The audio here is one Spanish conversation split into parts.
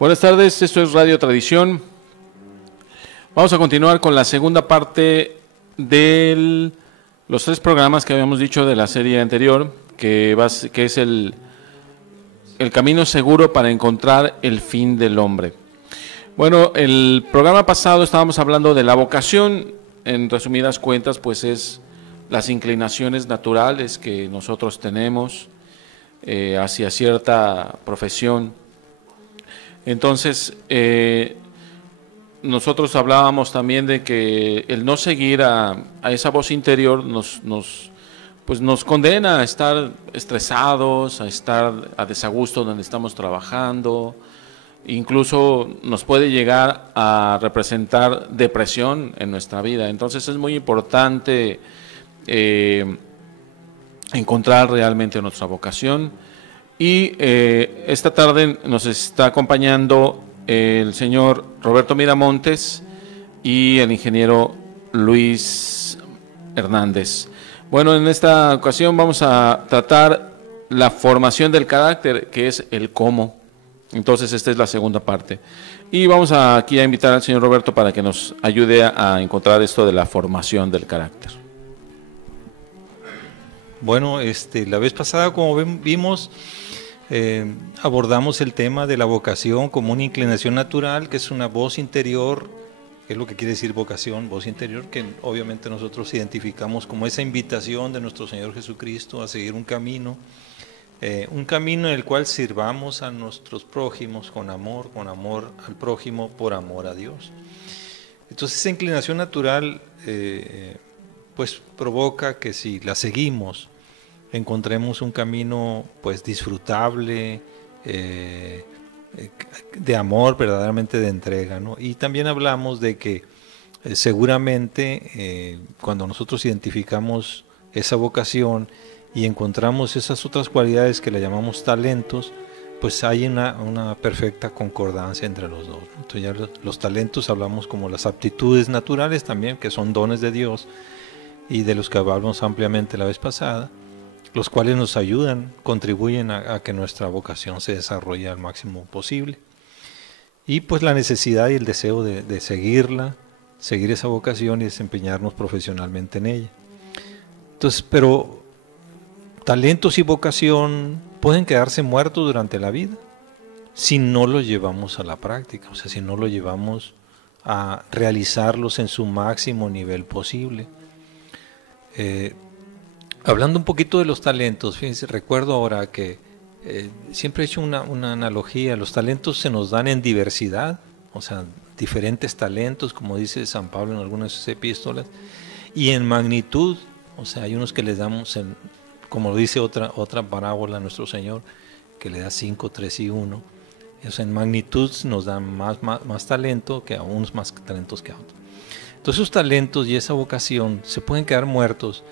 Buenas tardes, esto es Radio Tradición. Vamos a continuar con la segunda parte de los 3 programas que habíamos dicho de la serie anterior, que es el camino seguro para encontrar el fin del hombre. Bueno, el programa pasado estábamos hablando de la vocación. En resumidas cuentas, pues es las inclinaciones naturales que nosotros tenemos hacia cierta profesión. Entonces, nosotros hablábamos también de que el no seguir a esa voz interior nos condena a estar estresados, a estar a desagusto donde estamos trabajando, incluso nos puede llegar a representar depresión en nuestra vida. Entonces es muy importante encontrar realmente nuestra vocación. Y esta tarde nos está acompañando el señor Roberto Miramontes y el ingeniero Luis Hernández. Bueno, en esta ocasión vamos a tratar la formación del carácter, que es el cómo. Entonces esta es la segunda parte. Y vamos aquí a invitar al señor Roberto para que nos ayude a encontrar esto de la formación del carácter. Bueno, la vez pasada, como vimos, abordamos el tema de la vocación como una inclinación natural, que es una voz interior, que es lo que quiere decir vocación, voz interior, que obviamente nosotros identificamos como esa invitación de nuestro Señor Jesucristo a seguir un camino en el cual sirvamos a nuestros prójimos con amor al prójimo por amor a Dios. Entonces esa inclinación natural pues provoca que si la seguimos encontremos un camino pues disfrutable, de amor, verdaderamente de entrega, ¿no? Y también hablamos de que seguramente cuando nosotros identificamos esa vocación y encontramos esas otras cualidades que le llamamos talentos, pues hay una perfecta concordancia entre los dos, ¿no? Entonces ya los talentos hablamos como las aptitudes naturales también, que son dones de Dios y de los que hablamos ampliamente la vez pasada, los cuales nos ayudan, contribuyen a que nuestra vocación se desarrolle al máximo posible. Y pues la necesidad y el deseo de seguir esa vocación y desempeñarnos profesionalmente en ella. Entonces, pero talentos y vocación pueden quedarse muertos durante la vida si no los llevamos a la práctica, o sea, si no los llevamos a realizarlos en su máximo nivel posible. Hablando un poquito de los talentos, fíjense, recuerdo ahora que siempre he hecho una analogía. Los talentos se nos dan en diversidad, o sea, diferentes talentos, como dice San Pablo en algunas de sus epístolas, y en magnitud, o sea, hay unos que les damos, como lo dice otra parábola nuestro Señor, que le da 5, 3 y 1, o sea, en magnitud nos dan más talento, que a unos más talentos que a otros. Entonces esos talentos y esa vocación se pueden quedar muertos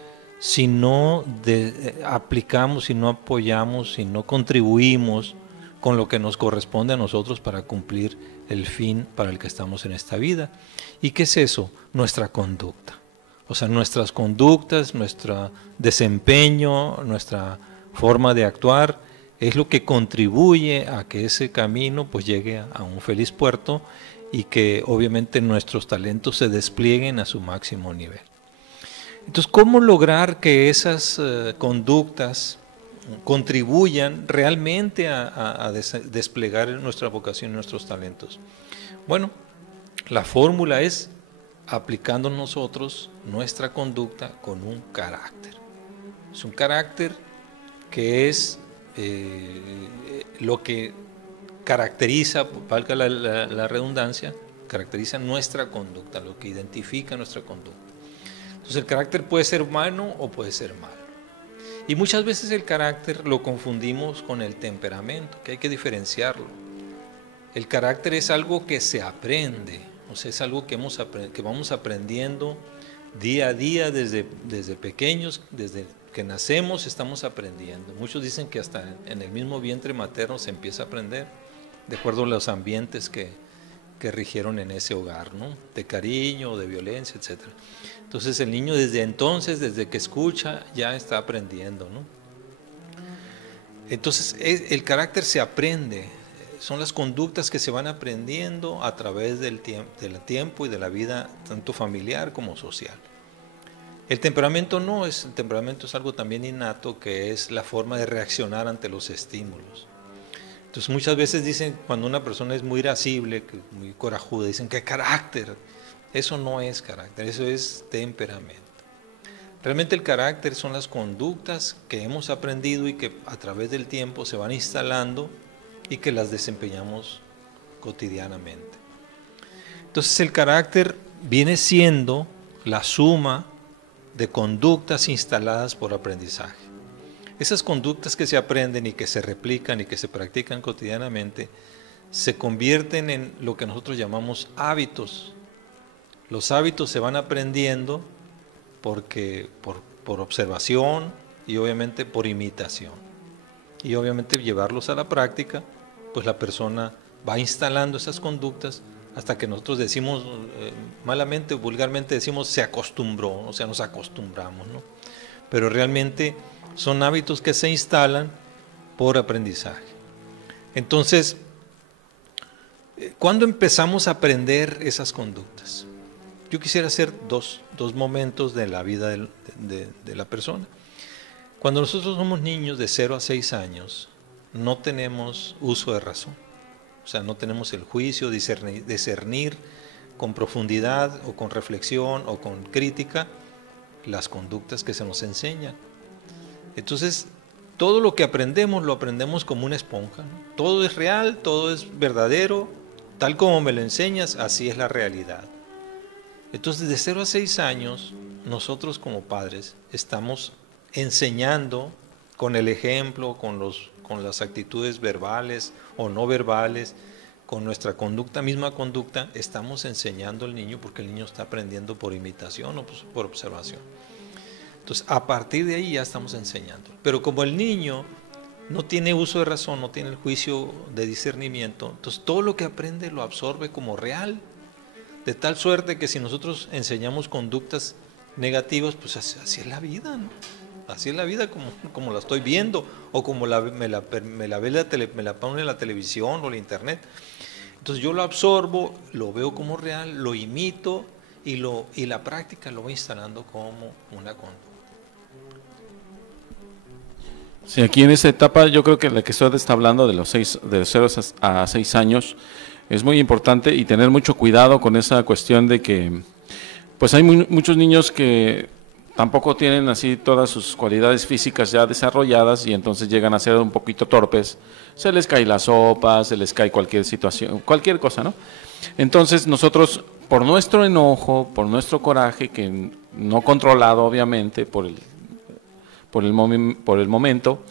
si no aplicamos, si no apoyamos, si no contribuimos con lo que nos corresponde a nosotros para cumplir el fin para el que estamos en esta vida. ¿Y qué es eso? Nuestra conducta. O sea, nuestras conductas, nuestro desempeño, nuestra forma de actuar es lo que contribuye a que ese camino pues llegue a un feliz puerto y que obviamente nuestros talentos se desplieguen a su máximo nivel. Entonces, ¿cómo lograr que esas conductas contribuyan realmente a desplegar nuestra vocación y nuestros talentos? Bueno, la fórmula es aplicando nosotros nuestra conducta con un carácter. Es un carácter que es lo que caracteriza, valga la redundancia, caracteriza nuestra conducta, lo que identifica nuestra conducta. Entonces el carácter puede ser bueno o puede ser malo. Y muchas veces el carácter lo confundimos con el temperamento, que hay que diferenciarlo. El carácter es algo que se aprende, o sea, es algo que vamos aprendiendo día a día desde pequeños, desde que nacemos estamos aprendiendo. Muchos dicen que hasta en el mismo vientre materno se empieza a aprender, de acuerdo a los ambientes que rigieron en ese hogar, ¿no? De cariño, de violencia, etc. Entonces el niño desde entonces, desde que escucha, ya está aprendiendo, ¿no? Entonces el carácter se aprende, son las conductas que se van aprendiendo a través del tiempo y de la vida, tanto familiar como social. El temperamento no es, el temperamento es algo también innato, que es la forma de reaccionar ante los estímulos. Entonces muchas veces dicen, cuando una persona es muy irascible, muy corajuda, dicen que carácter. Eso no es carácter, eso es temperamento. Realmente el carácter son las conductas que hemos aprendido y que a través del tiempo se van instalando y que las desempeñamos cotidianamente. Entonces el carácter viene siendo la suma de conductas instaladas por aprendizaje. Esas conductas que se aprenden y que se replican y que se practican cotidianamente se convierten en lo que nosotros llamamos hábitos. Los hábitos se van aprendiendo por observación y obviamente por imitación. Y obviamente llevarlos a la práctica, pues la persona va instalando esas conductas hasta que nosotros decimos, malamente o vulgarmente decimos, se acostumbró, o sea, nos acostumbramos, ¿no? Pero realmente son hábitos que se instalan por aprendizaje. Entonces, ¿cuándo empezamos a aprender esas conductas? Yo quisiera hacer dos momentos de la vida de la persona. Cuando nosotros somos niños de 0 a 6 años, no tenemos uso de razón. O sea, no tenemos el juicio, discernir con profundidad o con reflexión o con crítica las conductas que se nos enseñan. Entonces, todo lo que aprendemos lo aprendemos como una esponja, ¿no? Todo es real, todo es verdadero, tal como me lo enseñas, así es la realidad. Entonces, de 0 a 6 años, nosotros como padres estamos enseñando con el ejemplo, con las actitudes verbales o no verbales, con nuestra conducta, misma conducta, estamos enseñando al niño, porque el niño está aprendiendo por imitación o por observación. Entonces, a partir de ahí ya estamos enseñando. Pero como el niño no tiene uso de razón, no tiene el juicio de discernimiento, entonces todo lo que aprende lo absorbe como real, de tal suerte que si nosotros enseñamos conductas negativas, pues así es la vida, ¿no? Así es la vida como la estoy viendo, o como me la pone en la televisión o en la internet. Entonces yo lo absorbo, lo veo como real, lo imito y la práctica lo voy instalando como una conducta. Sí, aquí en esta etapa yo creo que la que usted está hablando de los 0 a 6 años es muy importante, y tener mucho cuidado con esa cuestión de que pues hay muchos niños que tampoco tienen así todas sus cualidades físicas ya desarrolladas, y entonces llegan a ser un poquito torpes, se les cae la sopa, se les cae cualquier situación, cualquier cosa, ¿no? Entonces nosotros, por nuestro enojo, por nuestro coraje, que no controlado obviamente por el momento,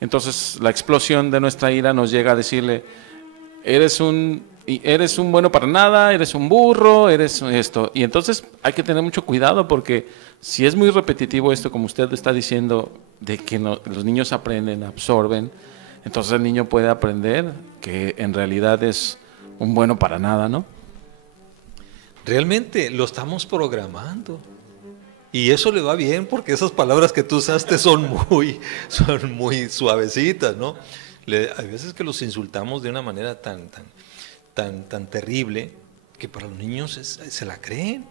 entonces la explosión de nuestra ira nos llega a decirle, eres un bueno para nada, eres un burro, eres esto. Y entonces hay que tener mucho cuidado, porque si es muy repetitivo esto, como usted está diciendo, de que los niños aprenden, absorben, entonces el niño puede aprender que en realidad es un bueno para nada, ¿no? Realmente lo estamos programando. Y eso le va bien, porque esas palabras que tú usaste son muy suavecitas, ¿no? Hay veces que los insultamos de una manera tan terrible que para los niños se la creen.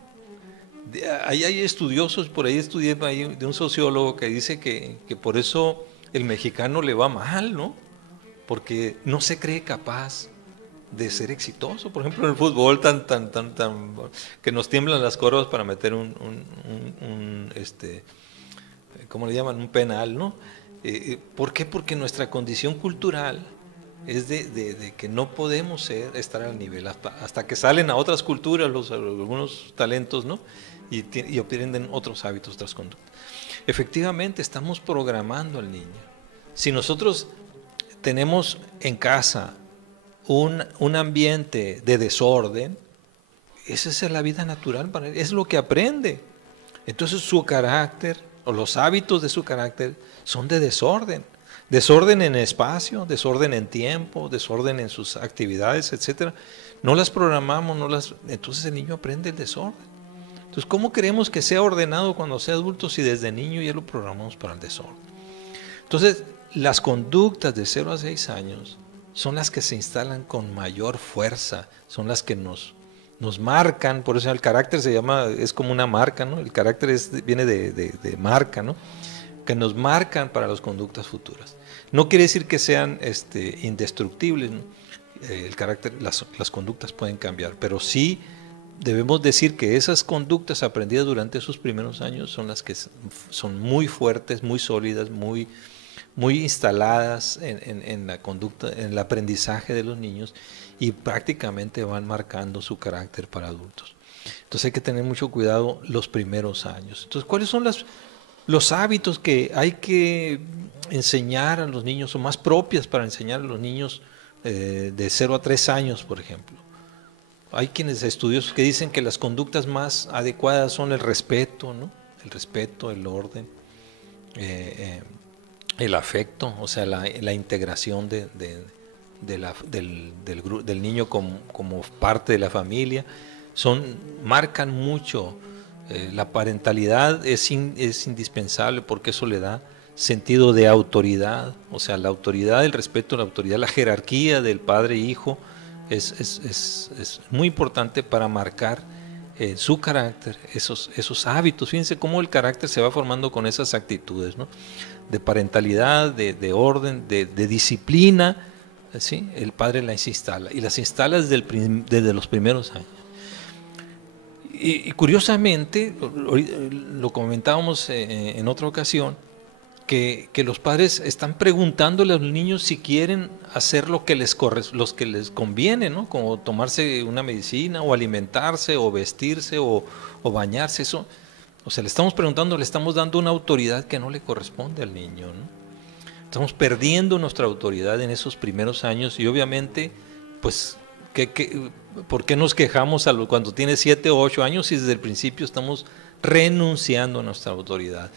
Hay estudiosos, por ahí estudié de un sociólogo que dice que por eso el mexicano le va mal, ¿no? Porque no se cree capaz de ser exitoso. Por ejemplo, en el fútbol que nos tiemblan las corvas para meter ¿cómo le llaman? Un penal, ¿no? ¿Por qué? Porque nuestra condición cultural es de que no podemos estar al nivel, hasta que salen a otras culturas algunos talentos, ¿no? Y aprenden otros hábitos, otras conductas. Efectivamente, estamos programando al niño. Si nosotros tenemos en casa un ambiente de desorden, esa es la vida natural para él, es lo que aprende. Entonces su carácter o los hábitos de su carácter son de desorden. Desorden en espacio, desorden en tiempo, desorden en sus actividades, etc. No las programamos, entonces el niño aprende el desorden. Entonces, ¿cómo queremos que sea ordenado cuando sea adulto si desde niño ya lo programamos para el desorden? Entonces, las conductas de 0 a 6 años son las que se instalan con mayor fuerza, son las que nos marcan. Por eso el carácter es como una marca, ¿no? El carácter viene de marca, ¿no? Que nos marcan para las conductas futuras. No quiere decir que sean indestructibles, ¿no? El carácter, las conductas pueden cambiar, pero sí debemos decir que esas conductas aprendidas durante esos primeros años son las que son muy fuertes, muy sólidas, muy instaladas en la conducta, en el aprendizaje de los niños, y prácticamente van marcando su carácter para adultos. Entonces hay que tener mucho cuidado los primeros años. Entonces, ¿cuáles son los hábitos que hay que enseñar a los niños, o más propias para enseñar a los niños de 0 a 3 años, por ejemplo? Hay estudiosos que dicen que las conductas más adecuadas son el respeto, ¿no? El respeto, el orden, el afecto, o sea, la integración del niño como parte de la familia. Marcan mucho. La parentalidad es indispensable, porque eso le da sentido de autoridad, o sea, la autoridad, el respeto a la autoridad, la jerarquía del padre e hijo es muy importante para marcar su carácter, esos hábitos. Fíjense cómo el carácter se va formando con esas actitudes, ¿no? De parentalidad, de orden, de disciplina, ¿sí? El padre las instala, y las instala desde los primeros años. Y curiosamente, lo comentábamos en otra ocasión, que los padres están preguntándole a los niños si quieren hacer lo que les conviene, ¿no? Como tomarse una medicina, o alimentarse, o vestirse, o bañarse. Eso, o sea, le estamos preguntando, le estamos dando una autoridad que no le corresponde al niño, ¿no? Estamos perdiendo nuestra autoridad en esos primeros años, y obviamente, pues, ¿por qué nos quejamos cuando tiene 7 o 8 años si desde el principio estamos renunciando a nuestra autoridad?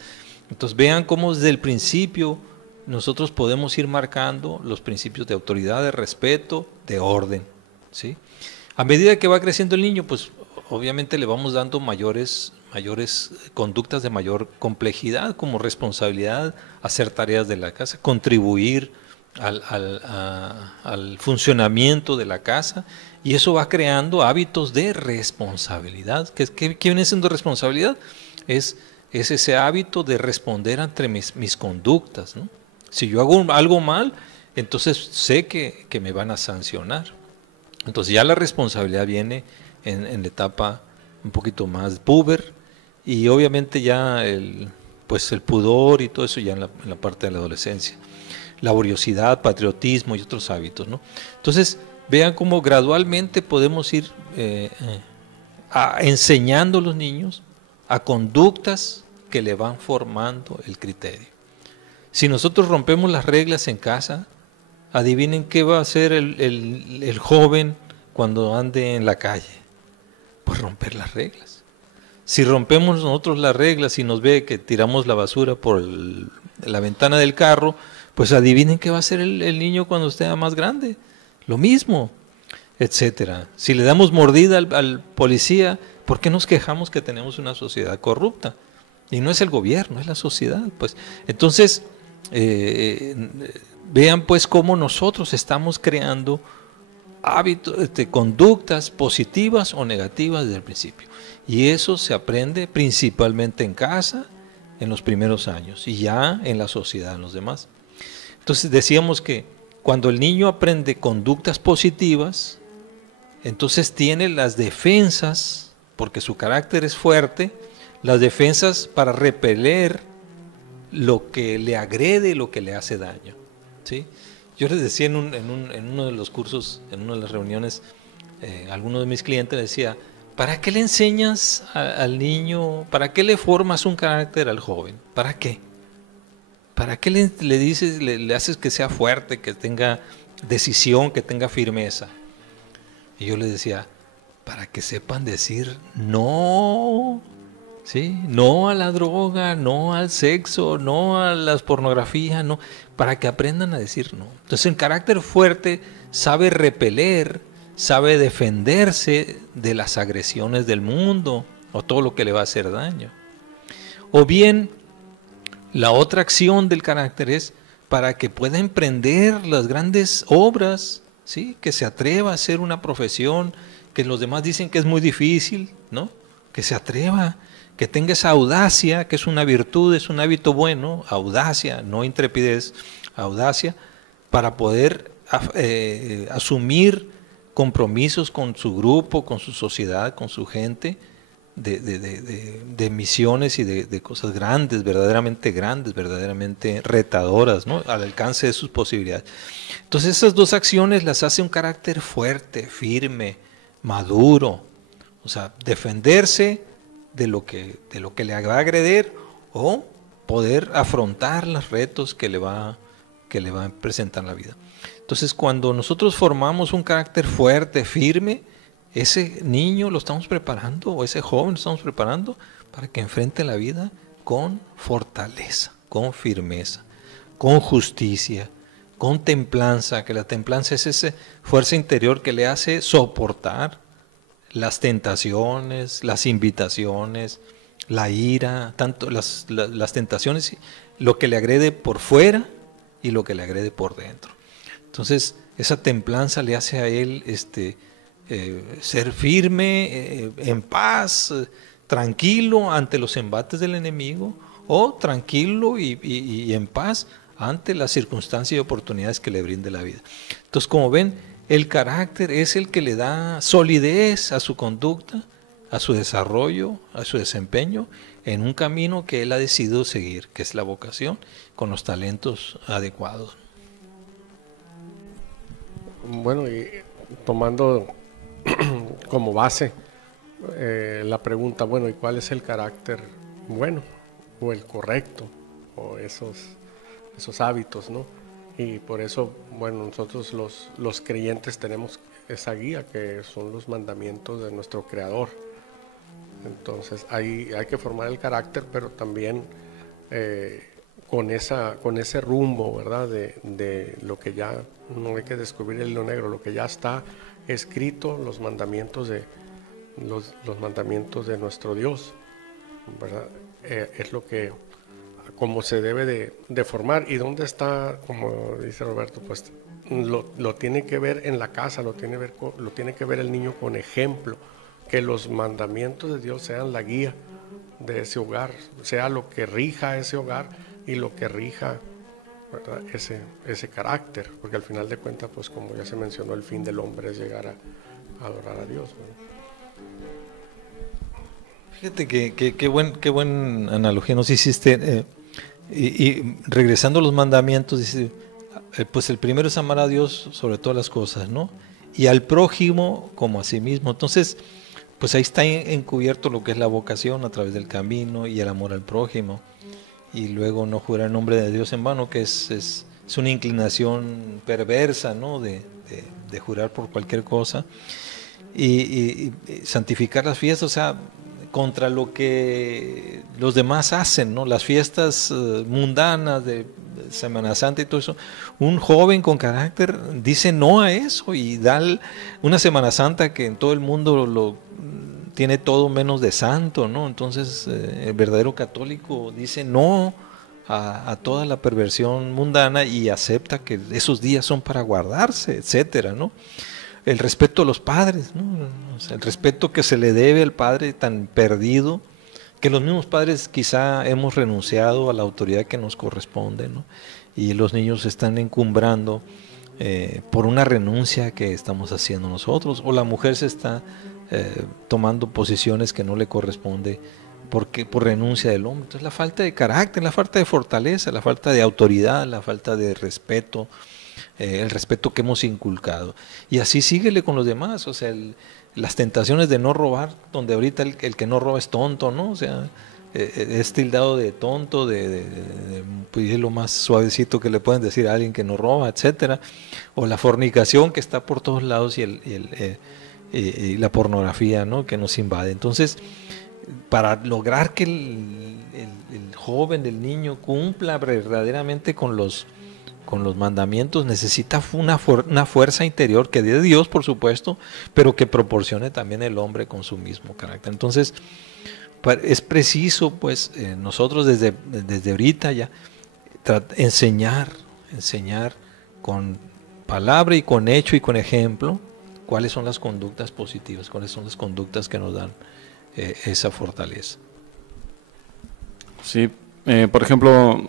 Entonces vean cómo desde el principio nosotros podemos ir marcando los principios de autoridad, de respeto, de orden, ¿sí? A medida que va creciendo el niño, pues obviamente le vamos dando mayores conductas de mayor complejidad, como responsabilidad, hacer tareas de la casa, contribuir al funcionamiento de la casa, y eso va creando hábitos de responsabilidad. ¿Qué viene siendo responsabilidad? Es ese hábito de responder ante mis conductas, ¿no? Si yo hago algo mal, entonces sé que me van a sancionar. Entonces ya la responsabilidad viene en la etapa un poquito más puber, y obviamente ya el pudor y todo eso ya en la parte de la adolescencia. Laboriosidad, patriotismo y otros hábitos, ¿no? Entonces vean cómo gradualmente podemos ir enseñando a los niños a conductas que le van formando el criterio. Si nosotros rompemos las reglas en casa, adivinen qué va a hacer el joven cuando ande en la calle. Pues romper las reglas. Si rompemos nosotros las reglas y nos ve que tiramos la basura por la ventana del carro, pues adivinen qué va a hacer el niño cuando esté más grande. Lo mismo, etcétera. Si le damos mordida al policía, ¿por qué nos quejamos que tenemos una sociedad corrupta? Y no es el gobierno, es la sociedad, pues. Entonces, vean pues cómo nosotros estamos creando hábitos, conductas positivas o negativas desde el principio. Y eso se aprende principalmente en casa, en los primeros años, y ya en la sociedad, en los demás. Entonces decíamos que cuando el niño aprende conductas positivas, entonces tiene las defensas, porque su carácter es fuerte, las defensas para repeler lo que le agrede, lo que le hace daño, ¿sí? Yo les decía en uno de los cursos, en una de las reuniones, a alguno de mis clientes les decía, ¿para qué le enseñas al niño, para qué le formas un carácter al joven? ¿Para qué? ¿Para qué le dices, le haces que sea fuerte, que tenga decisión, que tenga firmeza? Y yo les decía, para que sepan decir no, ¿sí? No a la droga, no al sexo, no a las pornografías, no, para que aprendan a decir no. Entonces el carácter fuerte sabe repeler, sabe defenderse de las agresiones del mundo o todo lo que le va a hacer daño. O bien, la otra acción del carácter es para que pueda emprender las grandes obras, ¿sí? Que se atreva a hacer una profesión que los demás dicen que es muy difícil, ¿no? Que se atreva, que tenga esa audacia, que es una virtud, es un hábito bueno, audacia, no intrepidez, audacia, para poder asumir compromisos con su grupo, con su sociedad, con su gente, de misiones y de cosas grandes, verdaderamente retadoras, ¿no? Al alcance de sus posibilidades. Entonces esas dos acciones las hace un carácter fuerte, firme, maduro, o sea, defenderse de lo que le va a agredir o poder afrontar los retos que le va a presentar la vida. Entonces cuando nosotros formamos un carácter fuerte, firme, ese niño lo estamos preparando, o ese joven lo estamos preparando para que enfrente la vida con fortaleza, con firmeza, con justicia, con templanza, que la templanza es esa fuerza interior que le hace soportar las tentaciones, las invitaciones, la ira, tanto las tentaciones, lo que le agrede por fuera y lo que le agrede por dentro. Entonces, esa templanza le hace a él ser firme, en paz, tranquilo ante los embates del enemigo, o tranquilo y en paz ante las circunstancias y oportunidades que le brinde la vida. Entonces, como ven, el carácter es el que le da solidez a su conducta, a su desarrollo, a su desempeño, en un camino que él ha decidido seguir, que es la vocación, con los talentos adecuados. Bueno, y tomando como base la pregunta, bueno, ¿y cuál es el carácter bueno o el correcto o esos hábitos, ¿no? Y por eso, bueno, nosotros los creyentes tenemos esa guía que son los mandamientos de nuestro Creador. Entonces hay que formar el carácter, pero también con ese rumbo, ¿verdad? De lo que ya, no hay que descubrir el hilo negro, lo que ya está escrito, los mandamientos de nuestro Dios, ¿verdad? Es lo que, como se debe de formar. ¿Y dónde está? Como dice Roberto, pues lo tiene que ver en la casa, lo tiene que ver el niño con ejemplo, que los mandamientos de Dios sean la guía de ese hogar, sea lo que rija ese hogar y lo que rija, ¿verdad? ese carácter, porque al final de cuentas, pues como ya se mencionó, el fin del hombre es llegar a adorar a Dios, ¿verdad? Fíjate qué buen analogía nos hiciste. Y regresando a los mandamientos, dice, pues el primero es amar a Dios sobre todas las cosas, ¿no? Y al prójimo como a sí mismo. Entonces, pues ahí está encubierto lo que es la vocación a través del camino y el amor al prójimo. Y luego no jurar en nombre de Dios en vano, que es una inclinación perversa, ¿no? De jurar por cualquier cosa. Y santificar las fiestas, o sea, contra lo que los demás hacen, ¿no? Las fiestas mundanas de Semana Santa y todo eso. Un joven con carácter dice no a eso y da una Semana Santa que en todo el mundo lo tiene todo menos de santo, ¿no? Entonces el verdadero católico dice no a toda la perversión mundana y acepta que esos días son para guardarse, etcétera, ¿no? El respeto a los padres, ¿no? O sea, el respeto que se le debe al padre tan perdido, que los mismos padres quizá hemos renunciado a la autoridad que nos corresponde, ¿no? Y los niños se están encumbrando por una renuncia que estamos haciendo nosotros, o la mujer se está tomando posiciones que no le corresponde por renuncia del hombre. Entonces la falta de carácter, la falta de fortaleza, la falta de autoridad, la falta de respeto, el respeto que hemos inculcado. Y así síguele con los demás, o sea, las tentaciones de no robar, donde ahorita el que no roba es tonto, ¿no? O sea, es tildado de tonto, pues es lo más suavecito que le pueden decir a alguien que no roba, etcétera. O la fornicación que está por todos lados y la pornografía, ¿no? Que nos invade. Entonces, para lograr que el joven, el niño cumpla verdaderamente con los mandamientos, necesita una fuerza interior que de Dios, por supuesto, pero que proporcione también el hombre con su mismo carácter. Entonces, es preciso, pues, nosotros desde ahorita ya enseñar enseñar con palabra y con hecho y con ejemplo cuáles son las conductas positivas, cuáles son las conductas que nos dan esa fortaleza. Sí, por ejemplo,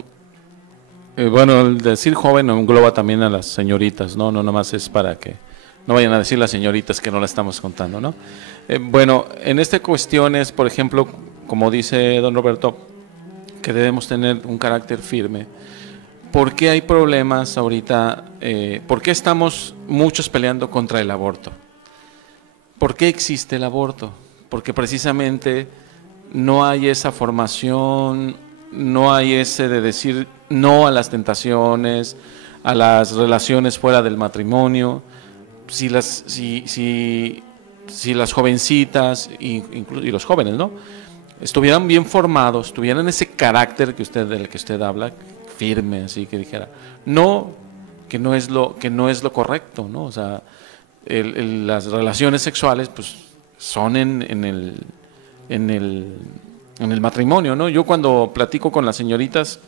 bueno, el decir joven engloba también a las señoritas, ¿no? No nomás es para que no vayan a decir las señoritas que no la estamos contando, ¿no? Bueno, en esta cuestión es, por ejemplo, como dice don Roberto, que debemos tener un carácter firme. ¿Por qué hay problemas ahorita? ¿Por qué estamos muchos peleando contra el aborto? ¿Por qué existe el aborto? Porque precisamente no hay esa formación, no hay ese de decir no a las tentaciones, a las relaciones fuera del matrimonio. Si las jovencitas y los jóvenes, ¿no?, estuvieran bien formados, tuvieran ese carácter del que usted habla, firme, así que dijera, no, que no es lo correcto, ¿no? O sea, las relaciones sexuales, pues, son en el matrimonio, ¿no? Yo cuando platico con las señoritas,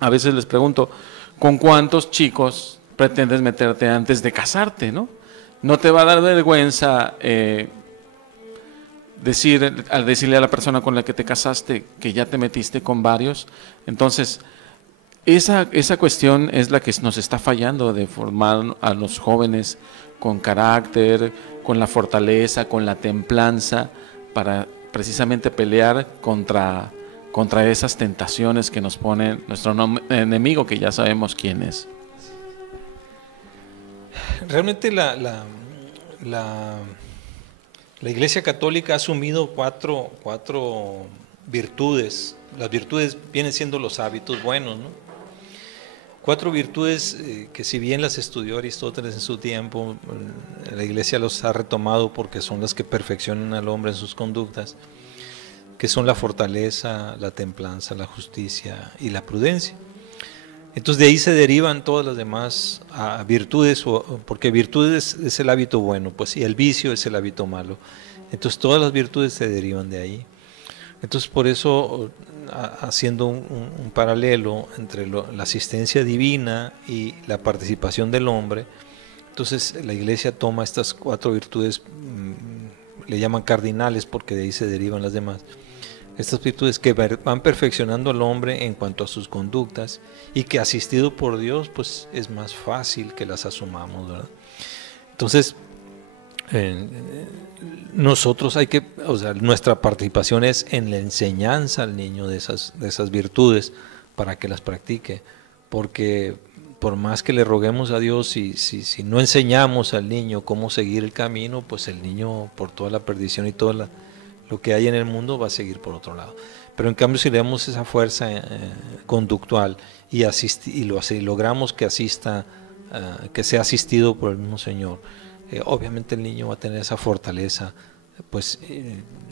a veces les pregunto, ¿con cuántos chicos pretendes meterte antes de casarte, no? No te va a dar vergüenza decirle a la persona con la que te casaste que ya te metiste con varios. Entonces, esa cuestión es la que nos está fallando, de formar a los jóvenes con carácter, con la fortaleza, con la templanza, para precisamente pelear contra esas tentaciones que nos pone nuestro enemigo, que ya sabemos quién es. Realmente la Iglesia Católica ha asumido cuatro virtudes. Las virtudes vienen siendo los hábitos buenos, ¿no? 4 virtudes que, si bien las estudió Aristóteles en su tiempo, la Iglesia los ha retomado porque son las que perfeccionan al hombre en sus conductas, que son la fortaleza, la templanza, la justicia y la prudencia. Entonces de ahí se derivan todas las demás virtudes, porque virtudes es el hábito bueno, pues, y el vicio es el hábito malo. Entonces todas las virtudes se derivan de ahí. Entonces por eso, haciendo un paralelo entre la asistencia divina y la participación del hombre, entonces la Iglesia toma estas 4 virtudes, le llaman cardinales porque de ahí se derivan las demás. Estas virtudes que van perfeccionando al hombre en cuanto a sus conductas, y que, asistido por Dios, pues es más fácil que las asumamos, ¿verdad? Entonces, nosotros nuestra participación es en la enseñanza al niño de esas virtudes para que las practique, porque por más que le roguemos a Dios, si no enseñamos al niño cómo seguir el camino, pues el niño, por toda la perdición y todo lo que hay en el mundo, va a seguir por otro lado. Pero en cambio, si le damos esa fuerza conductual y logramos que asista, que sea asistido por el mismo Señor, obviamente el niño va a tener esa fortaleza, pues,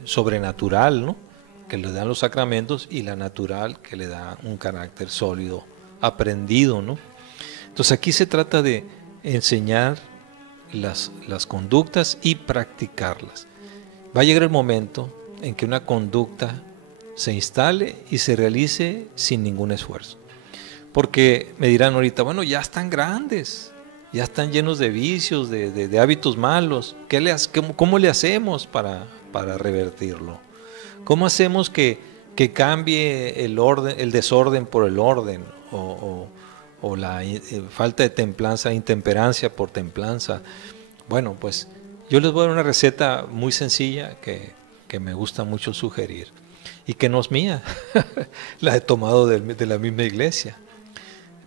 sobrenatural, ¿no?, que le dan los sacramentos, y la natural, que le da un carácter sólido, aprendido, ¿no? Entonces aquí se trata de enseñar las conductas y practicarlas. Va a llegar el momento en que una conducta se instale y se realice sin ningún esfuerzo. Porque me dirán ahorita, bueno, ya están grandes, ya están llenos de vicios, de hábitos malos. ¿Cómo le hacemos para revertirlo? ¿Cómo hacemos que cambie el desorden por el orden? O la falta de templanza, intemperancia por templanza. Bueno, pues yo les voy a dar una receta muy sencilla que me gusta mucho sugerir, y que no es mía, la he tomado de la misma Iglesia,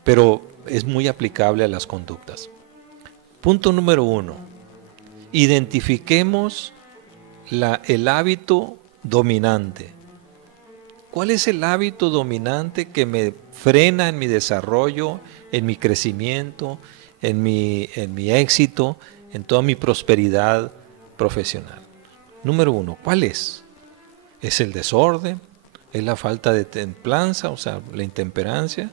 pero es muy aplicable a las conductas. Punto número 1, identifiquemos el hábito dominante. ¿Cuál es el hábito dominante que me frena en mi desarrollo, en mi crecimiento, en mi éxito, en toda mi prosperidad profesional? Número 1, ¿cuál es? ¿Es el desorden? ¿Es la falta de templanza, o sea, la intemperancia?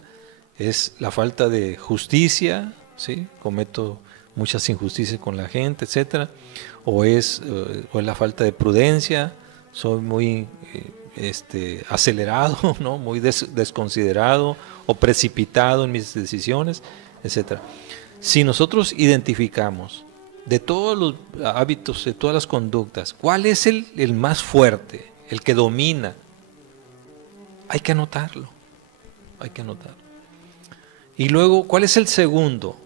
¿Es la falta de justicia? ¿Sí? Cometo muchas injusticias con la gente, etcétera. ¿O es la falta de prudencia? Soy muy acelerado, ¿no? Muy desconsiderado o precipitado en mis decisiones, etcétera. Si nosotros identificamos de todos los hábitos, de todas las conductas, ¿cuál es el más fuerte, el que domina? Hay que anotarlo, hay que anotarlo. Y luego, ¿cuál es el segundo?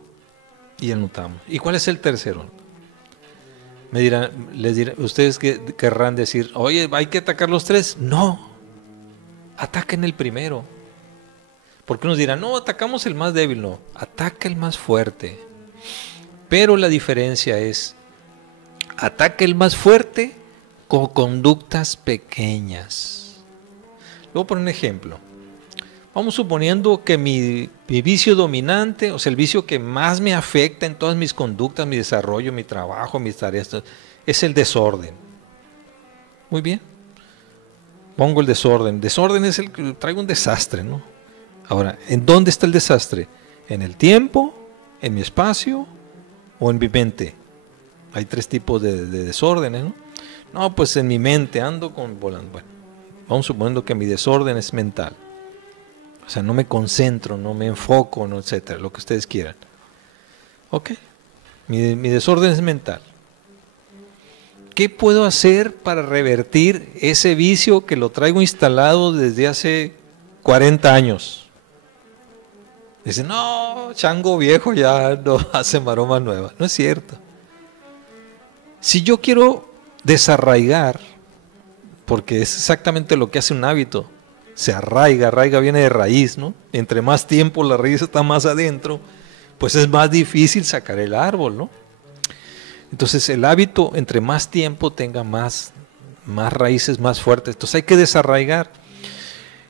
Y anotamos. ¿Y cuál es el tercero? Les dirán, ustedes querrán decir, oye, hay que atacar los tres. No, ataquen el primero. Porque nos dirán, no, atacamos el más débil. No, ataca el más fuerte. Pero la diferencia es, ataca el más fuerte con conductas pequeñas. Voy a poner un ejemplo. Vamos suponiendo que mi vicio dominante, o sea, el vicio que más me afecta en todas mis conductas, mi desarrollo, mi trabajo, mis tareas, es el desorden. Muy bien. Pongo el desorden. Desorden es el que traigo un desastre, ¿no? Ahora, ¿en dónde está el desastre? ¿En el tiempo? ¿En mi espacio? ¿O en mi mente? Hay tres tipos de desórdenes, ¿no? No, pues en mi mente ando con volando. Bueno, vamos suponiendo que mi desorden es mental. O sea, no me concentro, no me enfoco, no, etcétera, lo que ustedes quieran. Ok, mi desorden es mental. ¿Qué puedo hacer para revertir ese vicio que lo traigo instalado desde hace 40 años? Dicen, no, chango viejo ya no hace maroma nueva. No es cierto. Si yo quiero desarraigar, porque es exactamente lo que hace un hábito, se arraiga viene de raíz, ¿no? Entre más tiempo la raíz está más adentro, pues es más difícil sacar el árbol, ¿no? Entonces el hábito, entre más tiempo tenga más raíces más fuertes, entonces hay que desarraigar.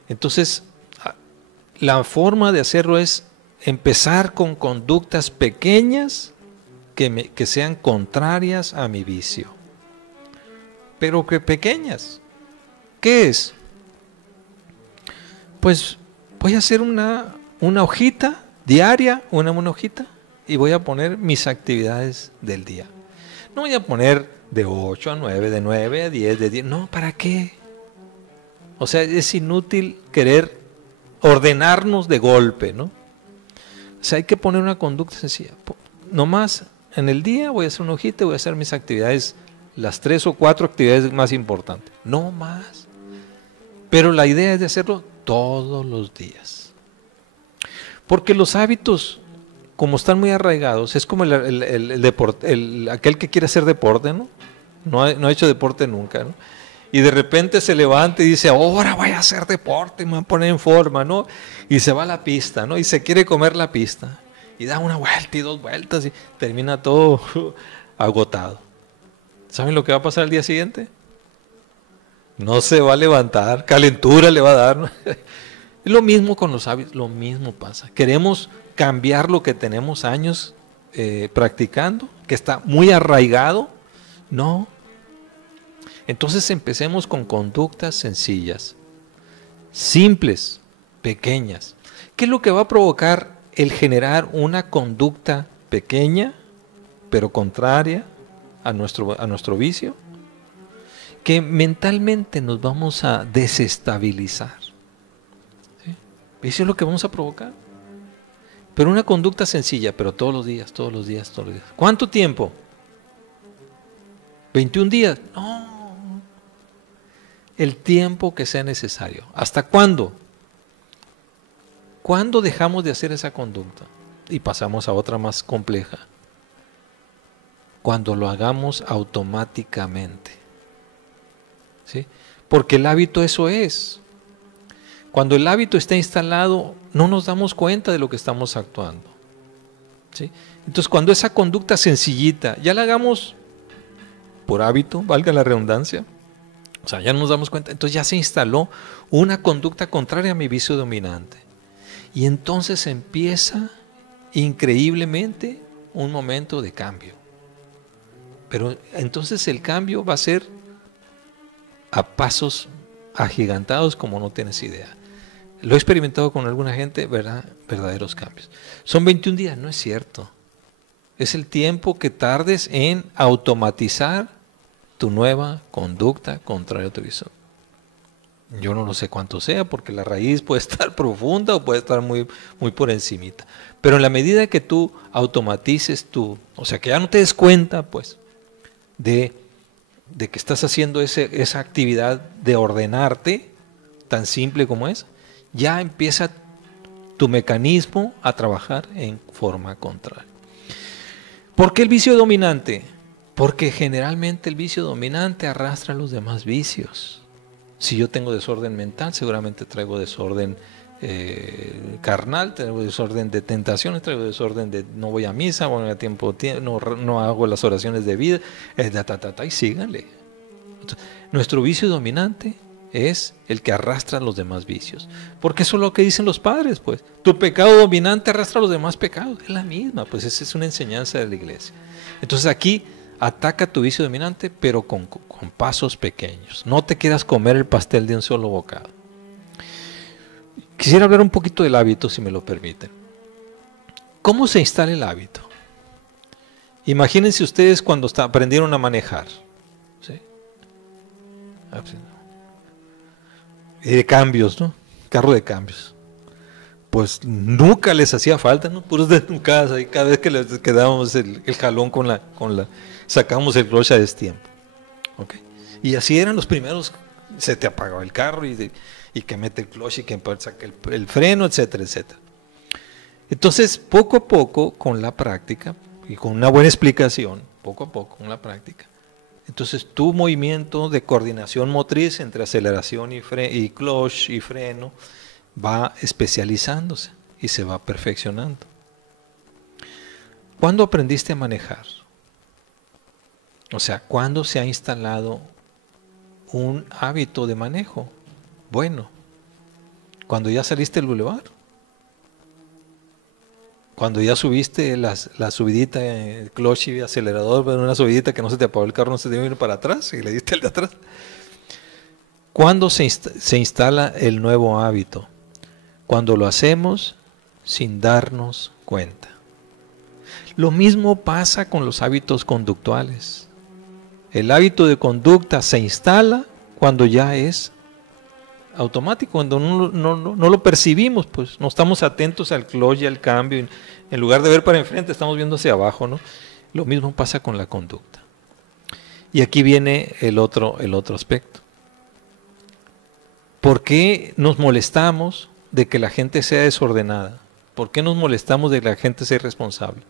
Entonces la forma de hacerlo es empezar con conductas pequeñas que sean contrarias a mi vicio. Pero que pequeñas. ¿Qué es? Pues voy a hacer una hojita diaria, una hojita, y voy a poner mis actividades del día. No voy a poner de 8 a 9, de 9 a 10, de 10. No, ¿para qué? O sea, es inútil querer ordenarnos de golpe, ¿no? O sea, hay que poner una conducta sencilla. Nomás en el día voy a hacer una hojita y voy a hacer mis actividades, las 3 o 4 actividades más importantes. No más. Pero la idea es de hacerlo todos los días. Porque los hábitos, como están muy arraigados, es como el deporte, aquel que quiere hacer deporte, ¿no? No ha hecho deporte nunca, ¿no? Y de repente se levanta y dice, ahora voy a hacer deporte, me voy a poner en forma, ¿no? Y se va a la pista, ¿no? Y se quiere comer la pista. Y da una vuelta y 2 vueltas y termina todo agotado. ¿Saben lo que va a pasar al día siguiente? No se va a levantar, calentura le va a dar, ¿no? Es lo mismo con los hábitos, lo mismo pasa. Queremos cambiar lo que tenemos años practicando, que está muy arraigado. No. Entonces empecemos con conductas sencillas, simples, pequeñas. ¿Qué es lo que va a provocar el generar una conducta pequeña, pero contraria a nuestro vicio? Que mentalmente nos vamos a desestabilizar. ¿Sí? Eso es lo que vamos a provocar. Pero una conducta sencilla, pero todos los días, todos los días, todos los días. ¿Cuánto tiempo? ¿21 días? No. El tiempo que sea necesario. ¿Hasta cuándo? ¿Cuándo dejamos de hacer esa conducta? Y pasamos a otra más compleja. Cuando lo hagamos automáticamente. ¿Sí? Porque el hábito eso es. Cuando el hábito está instalado, no nos damos cuenta de lo que estamos actuando. ¿Sí? Entonces, cuando esa conducta sencillita, ya la hagamos por hábito, valga la redundancia, o sea, ya nos damos cuenta, entonces ya se instaló una conducta contraria a mi vicio dominante. Y entonces empieza increíblemente un momento de cambio. Pero entonces el cambio va a ser a pasos agigantados como no tienes idea. Lo he experimentado con alguna gente, ¿verdad? Verdaderos cambios. Son 21 días, no es cierto. Es el tiempo que tardes en automatizar tu nueva conducta contraria a tu vicio. Yo no lo sé cuánto sea, porque la raíz puede estar profunda o puede estar muy, muy por encimita. Pero en la medida que tú automatices o sea, que ya no te des cuenta, pues, de que estás haciendo esa actividad de ordenarte, tan simple como es, ya empieza tu mecanismo a trabajar en forma contraria. ¿Por qué el vicio dominante? Porque generalmente el vicio dominante arrastra a los demás vicios. Si yo tengo desorden mental, seguramente traigo desorden carnal, traigo desorden de tentaciones, traigo desorden de no voy a misa, bueno, a tiempo, no hago las oraciones de vida, y síganle. Entonces, nuestro vicio dominante es el que arrastra a los demás vicios. Porque eso es lo que dicen los padres, pues. Tu pecado dominante arrastra a los demás pecados. Es la misma, pues esa es una enseñanza de la iglesia. Entonces aquí ataca tu vicio dominante, pero con pasos pequeños. No te quieras comer el pastel de un solo bocado. Quisiera hablar un poquito del hábito, si me lo permiten. ¿Cómo se instala el hábito? Imagínense ustedes cuando aprendieron a manejar. ¿Sí? De cambios, ¿no? Carro de cambios. Pues nunca les hacía falta, ¿no? Puros de tu casa, y cada vez que les quedábamos el jalón sacábamos el clutch a destiempo. ¿Okay? Y así eran los primeros, se te apagaba el carro y que mete el clutch y que saca el freno, etcétera, etcétera. Entonces, poco a poco, con la práctica y con una buena explicación, poco a poco, con la práctica, entonces tu movimiento de coordinación motriz entre aceleración y clutch y freno va especializándose y se va perfeccionando. ¿Cuándo aprendiste a manejar? O sea, ¿cuándo se ha instalado un hábito de manejo? Bueno, cuando ya saliste del bulevar, cuando ya subiste la subidita, clutch y acelerador, una subidita que no se te apagó el carro, no se te vino para atrás y le diste el de atrás. ¿Cuándo se instala el nuevo hábito? Cuando lo hacemos sin darnos cuenta. Lo mismo pasa con los hábitos conductuales. El hábito de conducta se instala cuando ya es automático, cuando no lo percibimos, pues no estamos atentos al clutch y al cambio. En lugar de ver para enfrente, estamos viendo hacia abajo, ¿no? Lo mismo pasa con la conducta. Y aquí viene el otro aspecto. ¿Por qué nos molestamos de que la gente sea desordenada? ¿Por qué nos molestamos de que la gente sea irresponsable?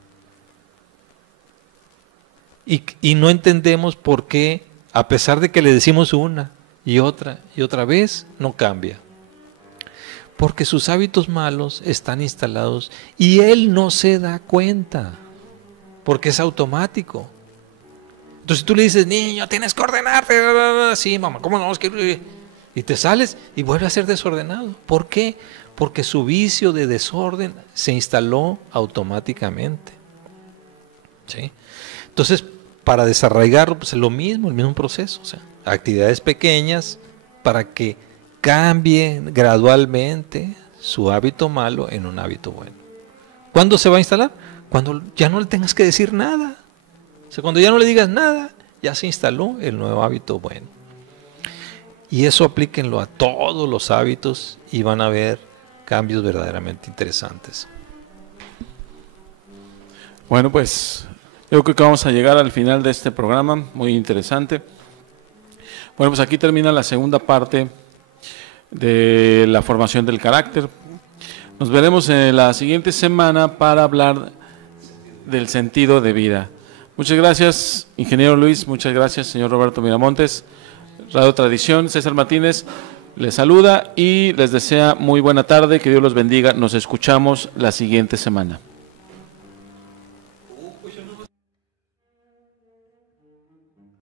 Y no entendemos por qué, a pesar de que le decimos una y otra vez, no cambia. Porque sus hábitos malos están instalados y él no se da cuenta, porque es automático. Entonces tú le dices, niño, tienes que ordenarte. Sí, mamá, ¿cómo no? Y te sales y vuelve a ser desordenado. ¿Por qué? Porque su vicio de desorden se instaló automáticamente. ¿Sí? Entonces, para desarraigarlo, pues es lo mismo, el mismo proceso. O sea, actividades pequeñas para que cambie gradualmente su hábito malo en un hábito bueno. ¿Cuándo se va a instalar? Cuando ya no le tengas que decir nada. O sea, cuando ya no le digas nada, ya se instaló el nuevo hábito bueno. Y eso aplíquenlo a todos los hábitos y van a ver cambios verdaderamente interesantes. Bueno, pues yo creo que vamos a llegar al final de este programa, muy interesante. Bueno, pues aquí termina la segunda parte de la formación del carácter. Nos veremos en la siguiente semana para hablar del sentido de vida. Muchas gracias, ingeniero Luis, muchas gracias, señor Roberto Miramontes. Radio Tradición, César Martínez les saluda y les desea muy buena tarde, que Dios los bendiga. Nos escuchamos la siguiente semana.